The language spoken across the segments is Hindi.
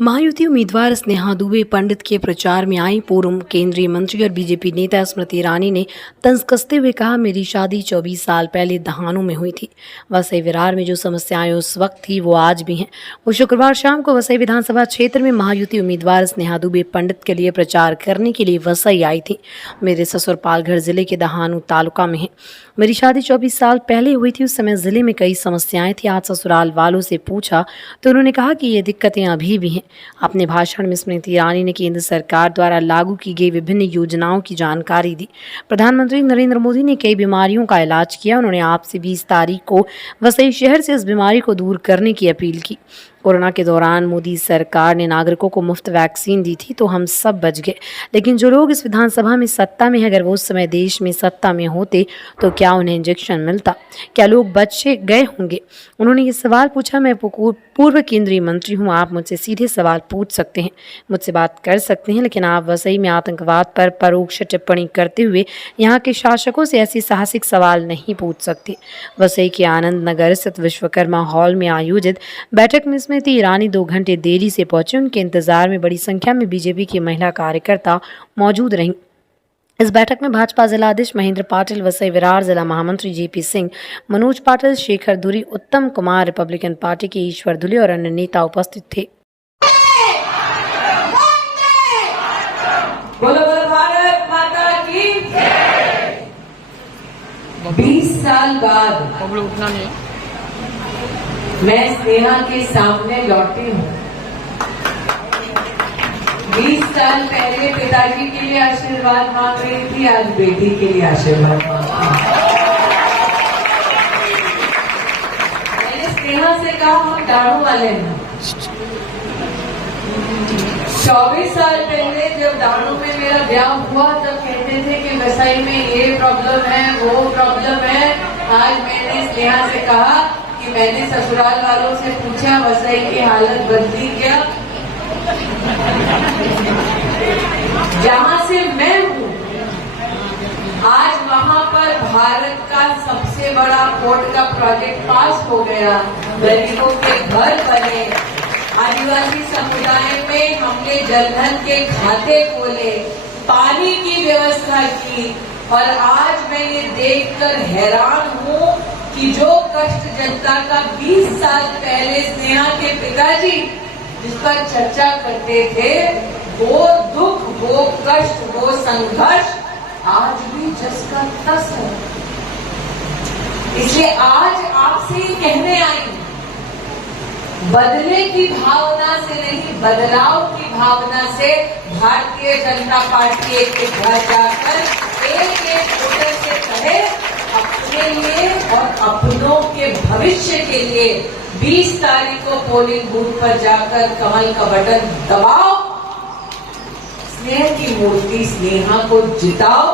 महायुति उम्मीदवार स्नेहा दुबे पंडित के प्रचार में आई। पूर्व केंद्रीय मंत्री और बीजेपी नेता स्मृति ईरानी ने तंज कसते हुए कहा, मेरी शादी 24 साल पहले दहानू में हुई थी। वसई विरार में जो समस्याएं उस वक्त थी वो आज भी हैं। वो शुक्रवार शाम को वसई विधानसभा क्षेत्र में महायुति उम्मीदवार स्नेहा दुबे पंडित के लिए प्रचार करने के लिए वसई आई थी। मेरे ससुर पालघर जिले के दहानू तालुका में है। मेरी शादी 24 साल पहले हुई थी। उस समय जिले में कई समस्याएं थी। आज ससुराल वालों से पूछा तो उन्होंने कहा कि ये दिक्कतें अभी भी हैं। अपने भाषण में स्मृति ईरानी ने केंद्र सरकार द्वारा लागू की गई विभिन्न योजनाओं की जानकारी दी। प्रधानमंत्री नरेंद्र मोदी ने कई बीमारियों का इलाज किया। उन्होंने आपसे 20 तारीख को वसई शहर से इस बीमारी को दूर करने की अपील की। कोरोना के दौरान मोदी सरकार ने नागरिकों को मुफ्त वैक्सीन दी थी तो हम सब बच गए, लेकिन जो लोग इस विधानसभा में सत्ता में हैं, अगर वो उस समय देश में सत्ता में होते तो क्या उन्हें इंजेक्शन मिलता? क्या लोग बच गए होंगे? उन्होंने ये सवाल पूछा। मैं पूर्व केंद्रीय मंत्री हूँ, आप मुझसे सीधे सवाल पूछ सकते हैं, मुझसे बात कर सकते हैं, लेकिन आप वसई में आतंकवाद पर परोक्ष टिप्पणी करते हुए यहाँ के शासकों से ऐसी साहसिक सवाल नहीं पूछ सकते। वसई के आनंद नगर स्थित विश्वकर्मा हॉल में आयोजित बैठक में स्मृति ईरानी 2 घंटे देरी से पहुंचे। उनके इंतजार में बड़ी संख्या में बीजेपी की महिला कार्यकर्ता मौजूद रहीं। इस बैठक में भाजपा जिलाध्यक्ष महेंद्र पाटिल, वसई विरार जिला महामंत्री जेपी सिंह, मनोज पाटिल, शेखर धुरी, उत्तम कुमार, रिपब्लिकन पार्टी के ईश्वर धुले और अन्य नेता उपस्थित थे। बोलो बोलो भारत माता की जय। 20 साल बाद मैं स्नेहा के सामने लौटी हूँ। 20 साल पहले पिताजी के लिए आशीर्वाद मांग रही थी, आज बेटी के लिए आशीर्वाद मांग रही हूँ। मैंने स्नेहा से कहा, हम दारू वाले हैं। 24 साल पहले जब दारू में मेरा ब्याह हुआ तब कहते थे कि वसई में ये प्रॉब्लम है, वो प्रॉब्लम है। आज मैंने स्नेहा से कहा कि मैंने ससुराल वालों से पूछा, वसई की हालत बदली क्या? जहां से मैं हूँ आज वहां पर भारत का सबसे बड़ा पोर्ट का प्रोजेक्ट पास हो गया। गरीबों के घर बने, आदिवासी समुदाय में हमने जलधन के खाते खोले, पानी की व्यवस्था की। और आज मैं ये देखकर हैरान हूँ कि जो कष्ट जनता का 20 साल पहले स्नेहा के पिताजी जिस पर चर्चा करते थे, वो दुख, वो कष्ट, वो संघर्ष आज भी जस का तस है। इसलिए आज आपसे ही कहने आई, बदले की भावना से नहीं, बदलाव की भावना से भारतीय जनता पार्टी एक घर जाकर एक वोटर से कहे, अपने लिए और अपनों के भविष्य के लिए 20 तारीख को पोलिंग बूथ पर जाकर कमल का बटन दबाओ, स्नेह की मूर्ति स्नेहा को जिताओ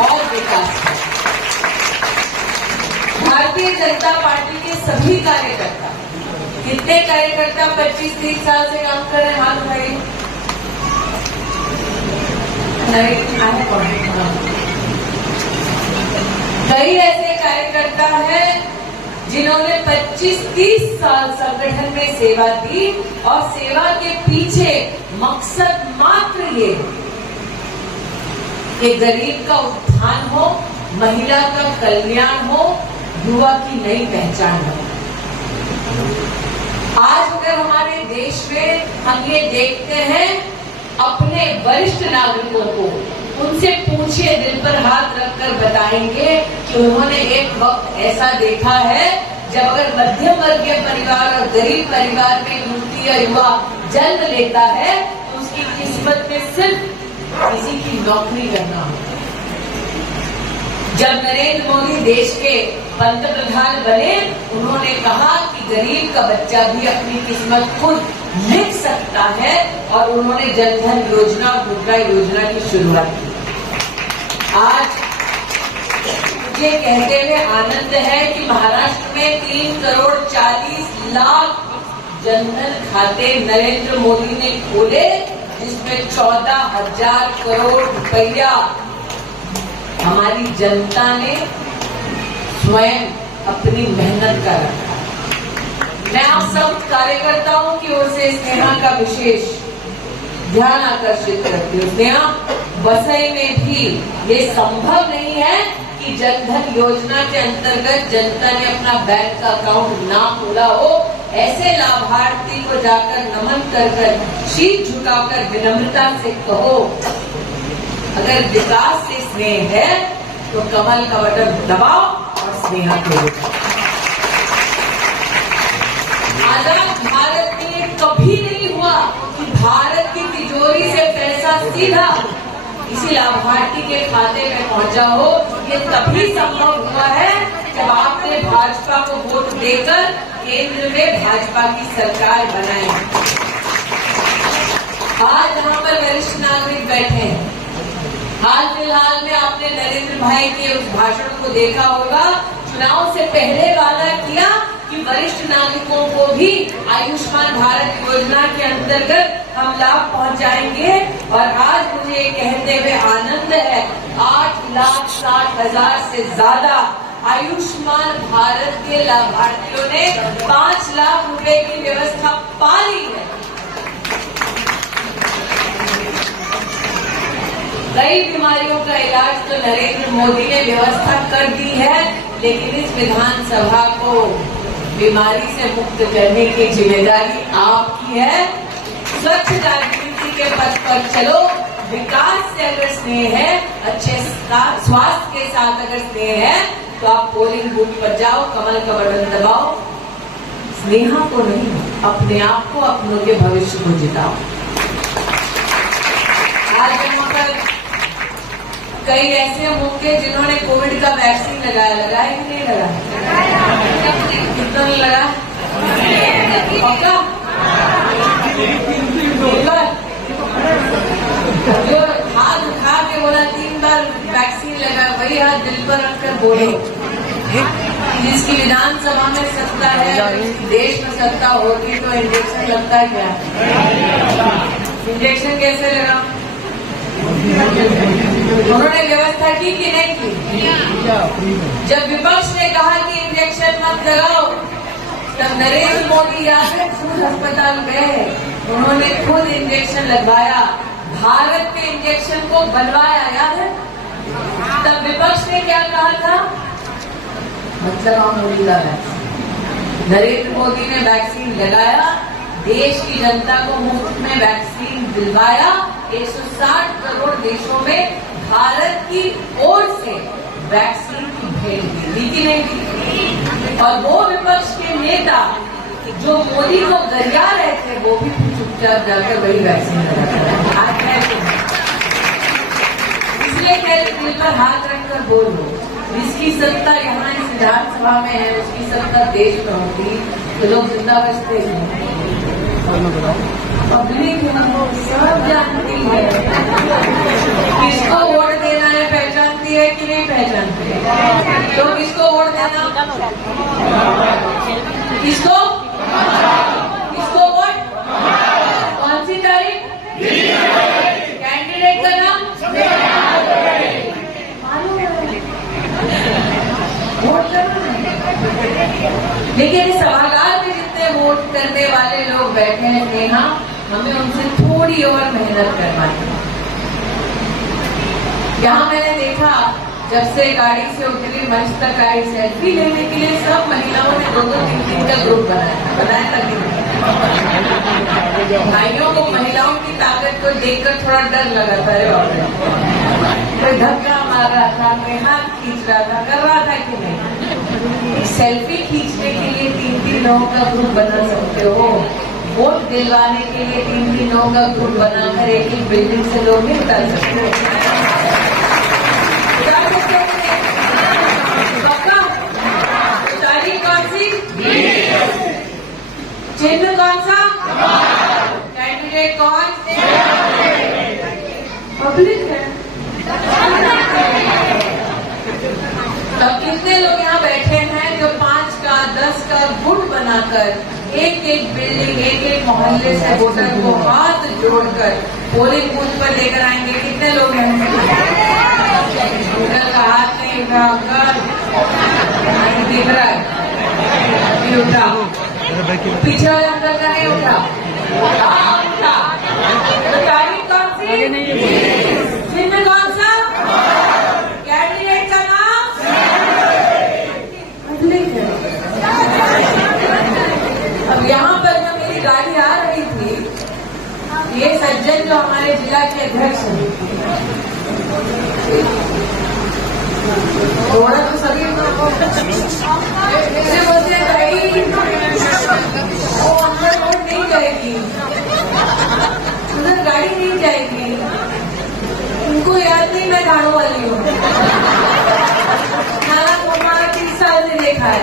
और विकास करो। भारतीय जनता पार्टी के सभी कार्यकर्ता, कितने कार्यकर्ता 25-30 साल से काम कर रहे हैं? हाथ उठाइए। कई ऐसे कार्यकर्ता हैं जिन्होंने 25-30 साल संगठन में सेवा दी और सेवा के पीछे मकसद मात्र ये कि गरीब का उत्थान हो, महिला का कल्याण हो, युवा की नई पहचान हो। आज अगर हमारे देश में हम ये देखते हैं, अपने वरिष्ठ नागरिकों को उनसे पूछिए, दिल पर हाथ रखकर बताएंगे कि उन्होंने एक वक्त ऐसा देखा है जब अगर मध्यम वर्गीय परिवार और गरीब परिवार में युवती या युवा जन्म लेता है तो उसकी किस्मत में सिर्फ किसी की नौकरी करना हो। जब नरेंद्र मोदी देश के पंतप्रधान बने, उन्होंने कहा कि गरीब का बच्चा भी अपनी किस्मत खुद लिख सकता है और उन्होंने जनधन योजना, मुद्रा योजना की शुरुआत की। आज मुझे कहते हुए आनंद है कि महाराष्ट्र में 3,40,00,000 जनधन खाते नरेंद्र मोदी ने खोले, जिसमें 14,000 करोड़ रुपया हमारी जनता ने स्वयं अपनी मेहनत का रखा। मैं आप सब कार्यकर्ताओं की ओर से स्नेहा का विशेष ध्यान आकर्षित करती हूँ। स्नेहा, वसई में भी ये संभव नहीं है कि जनधन योजना के अंतर्गत जनता ने अपना बैंक का अकाउंट ना खोला हो। ऐसे लाभार्थी को जाकर नमन कर शीश झुकाकर विनम्रता से कहो, अगर विकास से स्नेह है तो कमल का बटन दबाओ और स्नेहा को आजाद भारत में कभी नहीं हुआ कि भारत की तिजोरी से पैसा सीधा किसी लाभार्थी के खाते में पहुंचा हो। ये तभी संभव हुआ है जब आपने भाजपा को वोट देकर केंद्र में भाजपा की सरकार बनाई। आज यहाँ पर वरिष्ठ नागरिक बैठे हैं। हाल फिलहाल में आपने नरेंद्र भाई के उस भाषण को देखा होगा। चुनाव से पहले वादा किया कि वरिष्ठ नागरिकों को भी आयुष्मान भारत योजना के अंतर्गत हम लाभ पहुंचाएंगे। और आज मुझे ये कहते हुए आनंद है, 8,60,000 से ज्यादा आयुष्मान भारत के लाभार्थियों ने 5 लाख रुपए की व्यवस्था पा ली है। कई बीमारियों का इलाज तो नरेंद्र मोदी ने व्यवस्था कर दी है, लेकिन इस विधानसभा को बीमारी से मुक्त करने की जिम्मेदारी आपकी है। स्वच्छ राजनीति के पथ पर चलो। विकास से अगर स्नेह है, अच्छे स्वास्थ्य के साथ अगर स्नेह है, तो आप पोलिंग बूथ पर जाओ, कमल का बटन दबाओ। स्नेहा को नहीं, अपने आप को, अपनों के भविष्य को जिताओ। आज यहाँ पर कई ऐसे होंगे जिन्होंने कोविड का वैक्सीन लगाया कि नहीं लगाया? कितना लगा? पक्का? जो हाथ उठा के बोला 3 बार वैक्सीन लगा, वही हाथ दिल पर रखकर बोलो। जिसकी विधानसभा में सत्ता है, देश में सत्ता होती तो इंजेक्शन लगता है क्या? इंजेक्शन कैसे लगा? उन्होंने व्यवस्था की कि नहीं की? जब विपक्ष ने कहा कि इंजेक्शन मत लगाओ, तब नरेंद्र मोदी याद खुद अस्पताल गए, उन्होंने खुद इंजेक्शन लगवाया, भारत में इंजेक्शन को बनवाया, याद है? तब विपक्ष ने क्या कहा था? मतलब हम उड़ीदा वैक्सीन। नरेंद्र मोदी ने वैक्सीन लगाया, देश की जनता को मुफ्त में वैक्सीन दिलवाया। 160 करोड़ देशों में भारत की ओर से वैक्सीन की भेंट दी कि नहीं दी? और वो विपक्ष के नेता जो मोदी को गरिया रहे थे, वो भी चुपचाप जाकर वही वैक्सीन लगाते। आज है इसलिए कहते दिल पर हाथ रखकर बोलो, जिसकी सत्ता यहाँ इस विधानसभा में है, उसकी सत्ता देश में होती तो लोग जिंदा बचते हैं। पब्लिक सब जानती है किसको वोट देना है, पहचानती है कि नहीं पहचानती है? तो किसको वोट देना? किसको किसको वोट? कौन सी तारीख? कैंडिडेट का नाम मालूम है, वोट करना है। लेकिन इस सभागार में जितने वोट करने वाले लोग बैठे हैं नेहा, हमें उनसे थोड़ी और मेहनत करवानी है। यहाँ मैंने देखा, जब से गाड़ी से उतरी मंच तक आई, सेल्फी लेने के लिए सब महिलाओं ने 2-2-3-3 का ग्रुप बनाया था कि भाइयों को महिलाओं की ताकत को देखकर थोड़ा डर लगा था। कोई धक्का मार रहा था, कोई हाथ खींच रहा था, कर रहा था कि नहीं? सेल्फी खींचने के लिए 3-3 लोगों का ग्रुप बना सकते हो। वोट दिलवाने के लिए 3-3 लोगों का ग्रुप बनाकर एक ही बिल्डिंग से लोग नहीं उतार सकते। तारीख कौन सी? चिन्ह कौन सा? कैंडिडेट कौन? पब्लिक है। तब कितने लोग यहाँ बैठे हैं जो 5 का 10 का गुट बनाकर एक बिल्डिंग, एक मोहल्ले से वोटर को हाथ जोड़कर पोलिंग बूथ पर लेकर आएंगे? कितने लोग हैं? वोटर का हाथ नहीं उठा, दिख रहा है, पीछे वाले अंकल का नहीं उठा, हाँ उठा। तो तारीख कौन सी? चिन्ह कौन सा? कैंडिडेट का नाम? अब यहाँ पर जब मेरी गाड़ी आ रही थी, ये सज्जन जो हमारे जिला के अध्यक्ष हैं, थोड़ा तो सभी बोलते हैं भाई वो अंदर वोट नहीं जाएगी, उधर गाड़ी नहीं जाएगी, उनको याद नहीं मैं गाड़ों वाली हूँ। हमारा 30 साल से देखा है,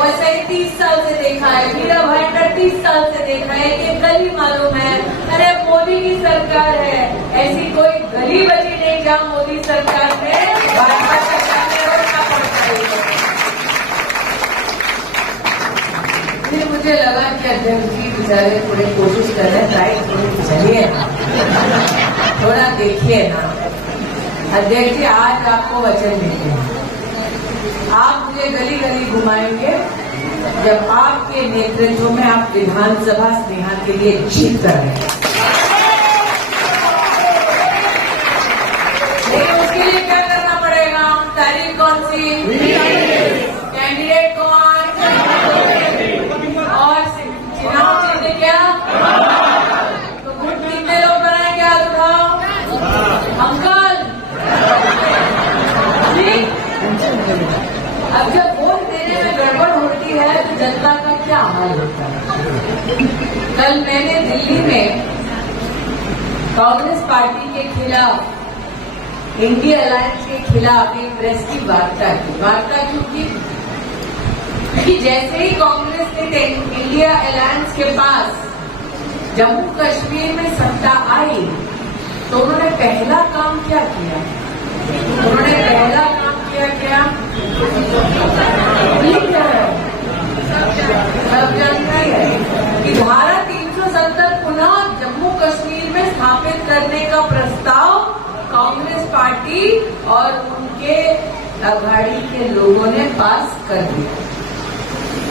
वैसे 30 साल से देखा है, मीरा भाईंडर 30 साल से देखा है, कि गली मालूम है। अरे मोदी की सरकार है, ऐसी कोई गली बची नहीं जहाँ मोदी सरकार ने भाजपा सरकार ने रोकना पड़ता है। फिर मुझे लगा कि अध्यक्ष जी बेचारे थोड़ी कोशिश कर रहे हैं, राइट थोड़ी चलिए थोड़ा देखिए ना। अध्यक्ष जी आज आपको वचन देते हैं, आप मुझे गली गली घुमाएंगे जब आपके नेतृत्व में आप विधानसभा स्नेहा के लिए जीत कर रहे हैं। लेकिन उसके लिए क्या करना पड़ेगा? तारीख कौन सी? कैंडिडेट कौन? और चुनाव चिन्ह क्या? तो गुट कितने लोग बनाएंगे? हाथ उठाओ अंकल। अब जब वोट देने में गड़बड़ होती है तो जनता का क्या हाल होता है? कल मैंने दिल्ली में कांग्रेस पार्टी के खिलाफ, इंडिया अलायंस के खिलाफ एक प्रेस की वार्ता की। वार्ता क्योंकि जैसे ही कांग्रेस ने इंडिया अलायंस के पास जम्मू कश्मीर में सत्ता आई तो उन्होंने पहला काम क्या किया? उन्होंने पहला काम किया क्या? सब जानते हैं कि धारा 370 पुनः जम्मू कश्मीर में स्थापित करने का प्रस्ताव कांग्रेस पार्टी और उनके अघाड़ी के लोगों ने पास कर दिया।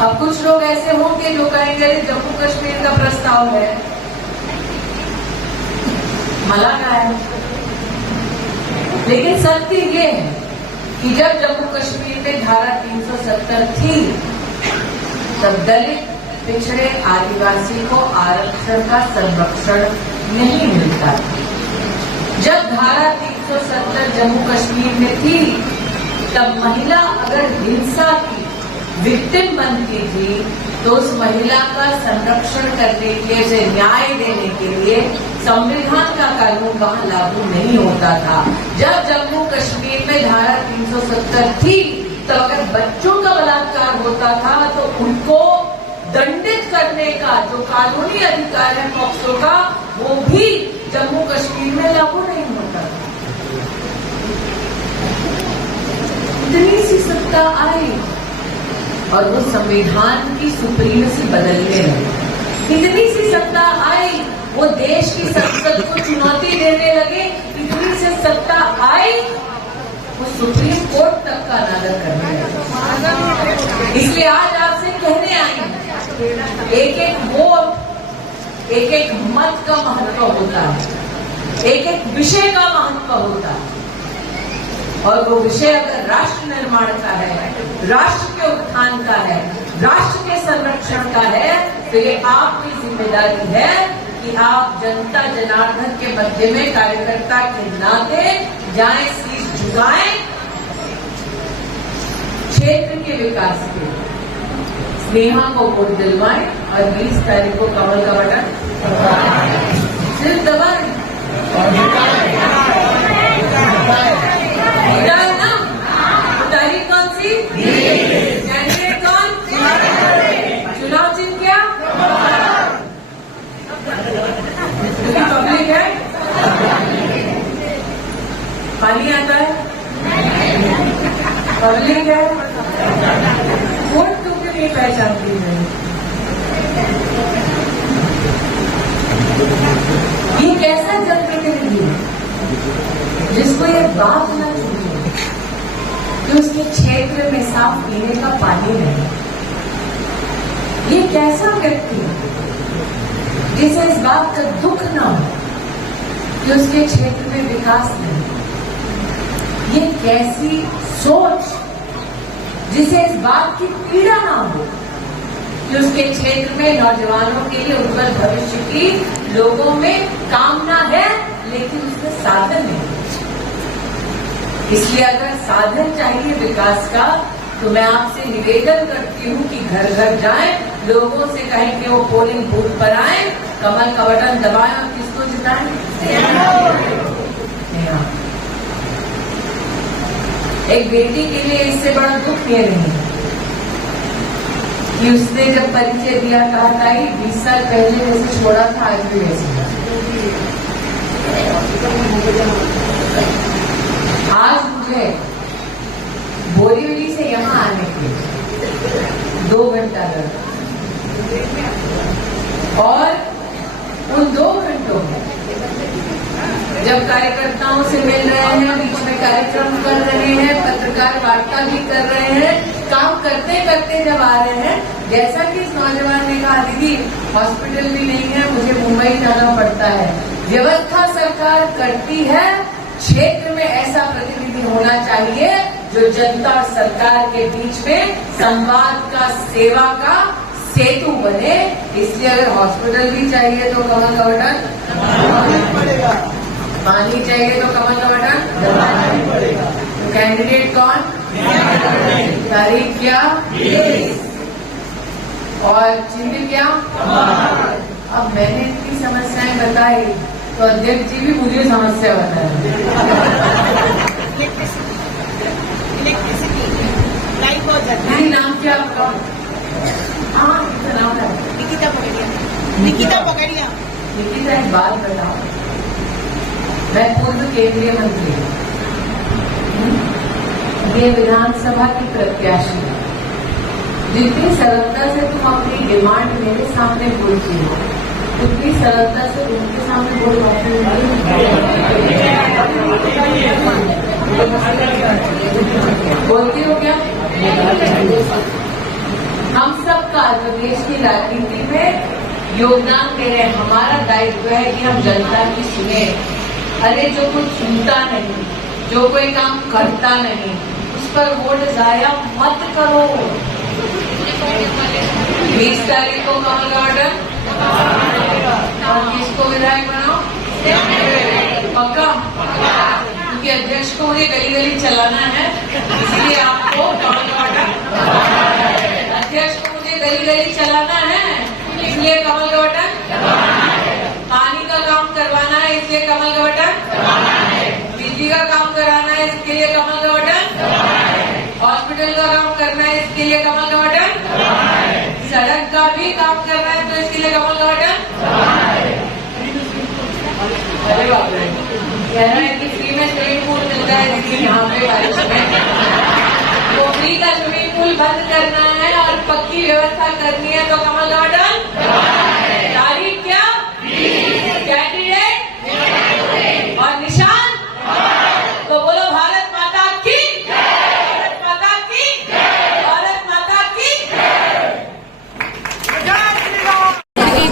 अब कुछ लोग ऐसे होंगे जो कहेंगे जम्मू कश्मीर का प्रस्ताव है, मला का है। लेकिन सत्य ये है कि जब जम्मू कश्मीर में धारा 370 थी तब दलित, पिछड़े, आदिवासी को आरक्षण का संरक्षण नहीं मिलता था। जब धारा 370 जम्मू कश्मीर में थी तब महिला अगर हिंसा की विक्टिम बनती थी तो उस महिला का संरक्षण करने के लिए, उसे न्याय देने के लिए संविधान का कानून वहां लागू नहीं होता था। जब जम्मू कश्मीर में धारा 370 थी तो अगर बच्चों का बलात्कार होता था तो उनको दंडित करने का जो कानूनी अधिकार है पॉक्सो का, वो भी जम्मू कश्मीर में लागू नहीं होता था। इतनी सी सत्ता आई और वो संविधान की सुप्रीमेसी बदलने लगी। इतनी सी सत्ता आई, वो देश की संसद को चुनौती देने लगे। इतनी सी सत्ता आई, वो सुप्रीम कोर्ट तक का अनादर करने लगे। इसलिए आज आपसे कहने आई हूं, एक एक वोट, एक एक मत का महत्व होता है, एक एक विषय का महत्व होता है। और वो विषय अगर राष्ट्र निर्माण का है, राष्ट्र के उत्थान का है, राष्ट्र के संरक्षण का है, तो ये आपकी जिम्मेदारी है कि आप जनता जनार्दन के मध्य में कार्यकर्ता के नाते जाएं, शीश झुकाएं, क्षेत्र के विकास के स्नेहा को वोट दिलवाएं और 20 तारीख को कमल का बटन सिर्फ दबाएं। ना तारीख कौन सी? कैंडिडेट कौन? चुनाव चिन्ह क्या? पब्लिक है, पानी आता है, पब्लिक है, वोट तो क्यों नहीं पहचानती है? ये कैसा जनप्रतिनिधि है जिसको ये बात ना चाहिए कि उसके क्षेत्र में साफ पीने का पानी नहीं? ये कैसा व्यक्ति जिसे इस बात का दुख ना हो कि उसके क्षेत्र में विकास नहीं, ये कैसी सोच जिसे इस बात की पीड़ा ना हो कि उसके क्षेत्र में नौजवानों के लिए उज्जवल भविष्य की लोगों में कामना है लेकिन उसमें साधन नहीं। इसलिए अगर साधन चाहिए विकास का तो मैं आपसे निवेदन करती हूँ कि घर घर जाएं, लोगों से कहें कि वो पोलिंग बूथ पर आए, कमल का बटन दबाएं और किसको जिताएं? एक बेटी के लिए इससे बड़ा दुख ये नहीं कि उसने जब परिचय दिया कहा था 20 साल पहले वैसे छोड़ा था, आज भी वैसे। आज मुझे बोरीवली से यहाँ आने के 2 घंटा लगा और उन 2 घंटों में जब कार्यकर्ताओं से मिल रहे हैं, बीच में कार्यक्रम कर रहे हैं, पत्रकार वार्ता भी कर रहे हैं, काम करते करते जब आ रहे हैं, जैसा कि इस नौजवान ने कहा दीदी हॉस्पिटल भी नहीं है, मुझे मुंबई जाना पड़ता है। व्यवस्था सरकार करती है, क्षेत्र में ऐसा प्रतिनिधि होना चाहिए जो जनता और सरकार के बीच में संवाद का, सेवा का सेतु बने। इसलिए अगर हॉस्पिटल भी चाहिए तो कमल का बटन दबाना पड़ेगा, पानी चाहिए तो कमल का बटन दबाना पड़ेगा। तो कैंडिडेट कौन? तारीख क्या? और चिन्ह क्या? अब मैंने इतनी समस्याएं बताई तो अध्यक्ष जी भी मुझे समस्या बताए। मेरी नाम क्या आपका? हाँ नाम है निकिता पकड़िया। निकिता पकड़िया। निकिता एक बात बताओ, मैं पूर्व केंद्रीय मंत्री हूँ, ये विधानसभा की प्रत्याशी। जितनी सरलता से तुम अपनी डिमांड मेरे सामने बोलती हो उतनी सरलता से उनके सामने बोल बोलती हो क्या? हम सबका जो देश की राजनीति में योगदान दे रहे हैं, हमारा दायित्व है कि हम जनता की सुने। अरे जो कुछ सुनता नहीं, जो कोई काम करता नहीं, उस पर वोट जाया मत करो। 20 तारीख को कमल का बटन और किसको विधायक बनाओ? पक्का? क्योंकि अध्यक्ष को मुझे गली गली चलाना है, इसलिए आपको कमल का बटन। अध्यक्ष को मुझे गली गली चलाना है, इसलिए कमल का बटन। पानी का काम करवाना है, इसलिए कमल का बटन। बिजली का काम कराना है, इसके लिए कमल का बटन। हॉस्पिटल का काम करना है, इसके लिए कमल का बटन। सड़क का भी काम करना है तो इसके लिए कमल का बटन। अरे बाप रे, कह रहा है कि फ्री में स्विमिंग पूल मिलता है दीदी यहाँ पे बारिश में, तो फ्री का स्विमिंग पूल बंद करना है और पक्की व्यवस्था करनी है तो कमल का बटन। तारीख क्या? कैंडिडेट और निशान तो बोलो भारत माता की, भारत माता की, भारत माता की।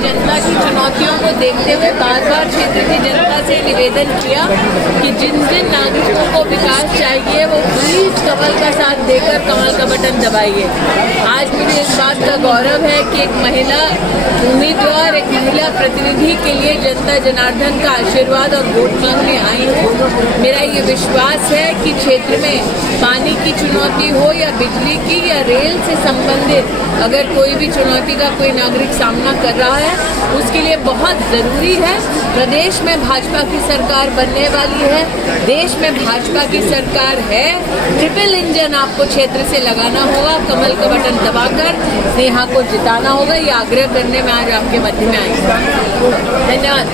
जनता की चुनौतियों को देखते हुए बार-बार क्षेत्र की जनता से निवेदन किया कि जिन जिन नागरिकों को विकास चाहिए वो प्लीज कमल का साथ देकर कमल का बटन दबाइए। आज मुझे इस बात का गौरव है कि एक महिला उम्मीदवार, एक महिला प्रतिनिधि के लिए जनता जनार्दन का आशीर्वाद और वोट मांगने आई है। मेरा ये विश्वास है कि क्षेत्र में पानी की चुनौती हो या बिजली की या रेल से संबंधित अगर कोई भी चुनौती का कोई नागरिक सामना कर रहा है, उसके लिए बहुत ज़रूरी है। प्रदेश में भाजपा की सरकार बनने वाली है, देश में भाजपा की सरकार है। ट्रिपल इंजन आपको क्षेत्र से लगाना होगा, कमल का बटन दबाकर नेहा को जिताना होगा। ये आग्रह करने में आज आपके मध्य में आई। धन्यवाद।